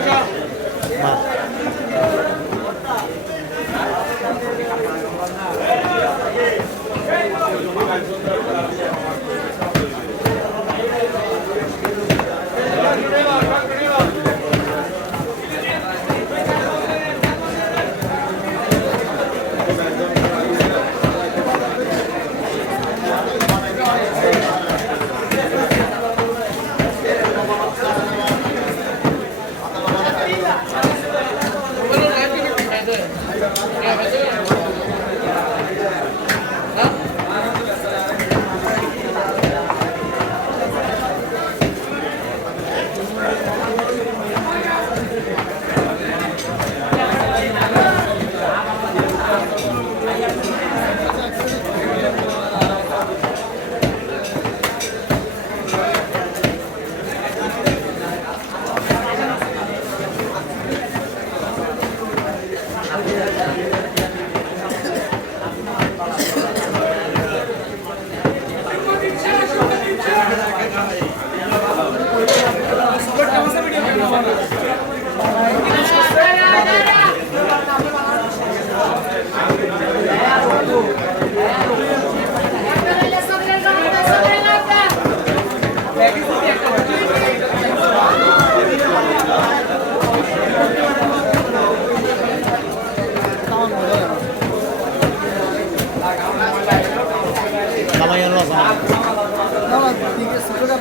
আচ্ছা। বাহ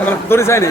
এখন দড়ি চাইনি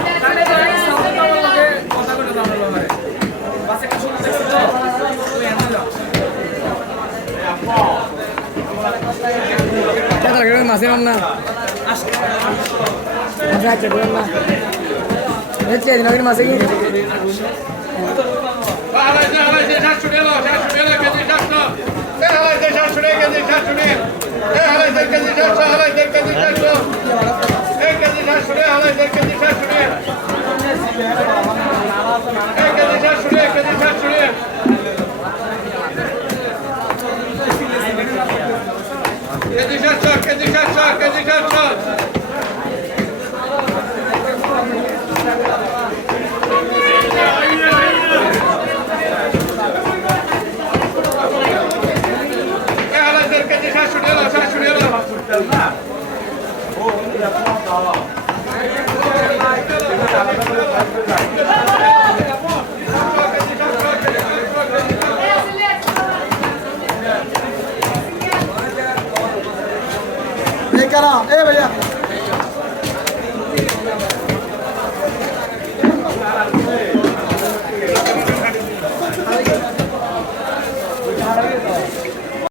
মাসে না মাসে কি Hey, how is it? How is it? How is it? Tamam. Evet.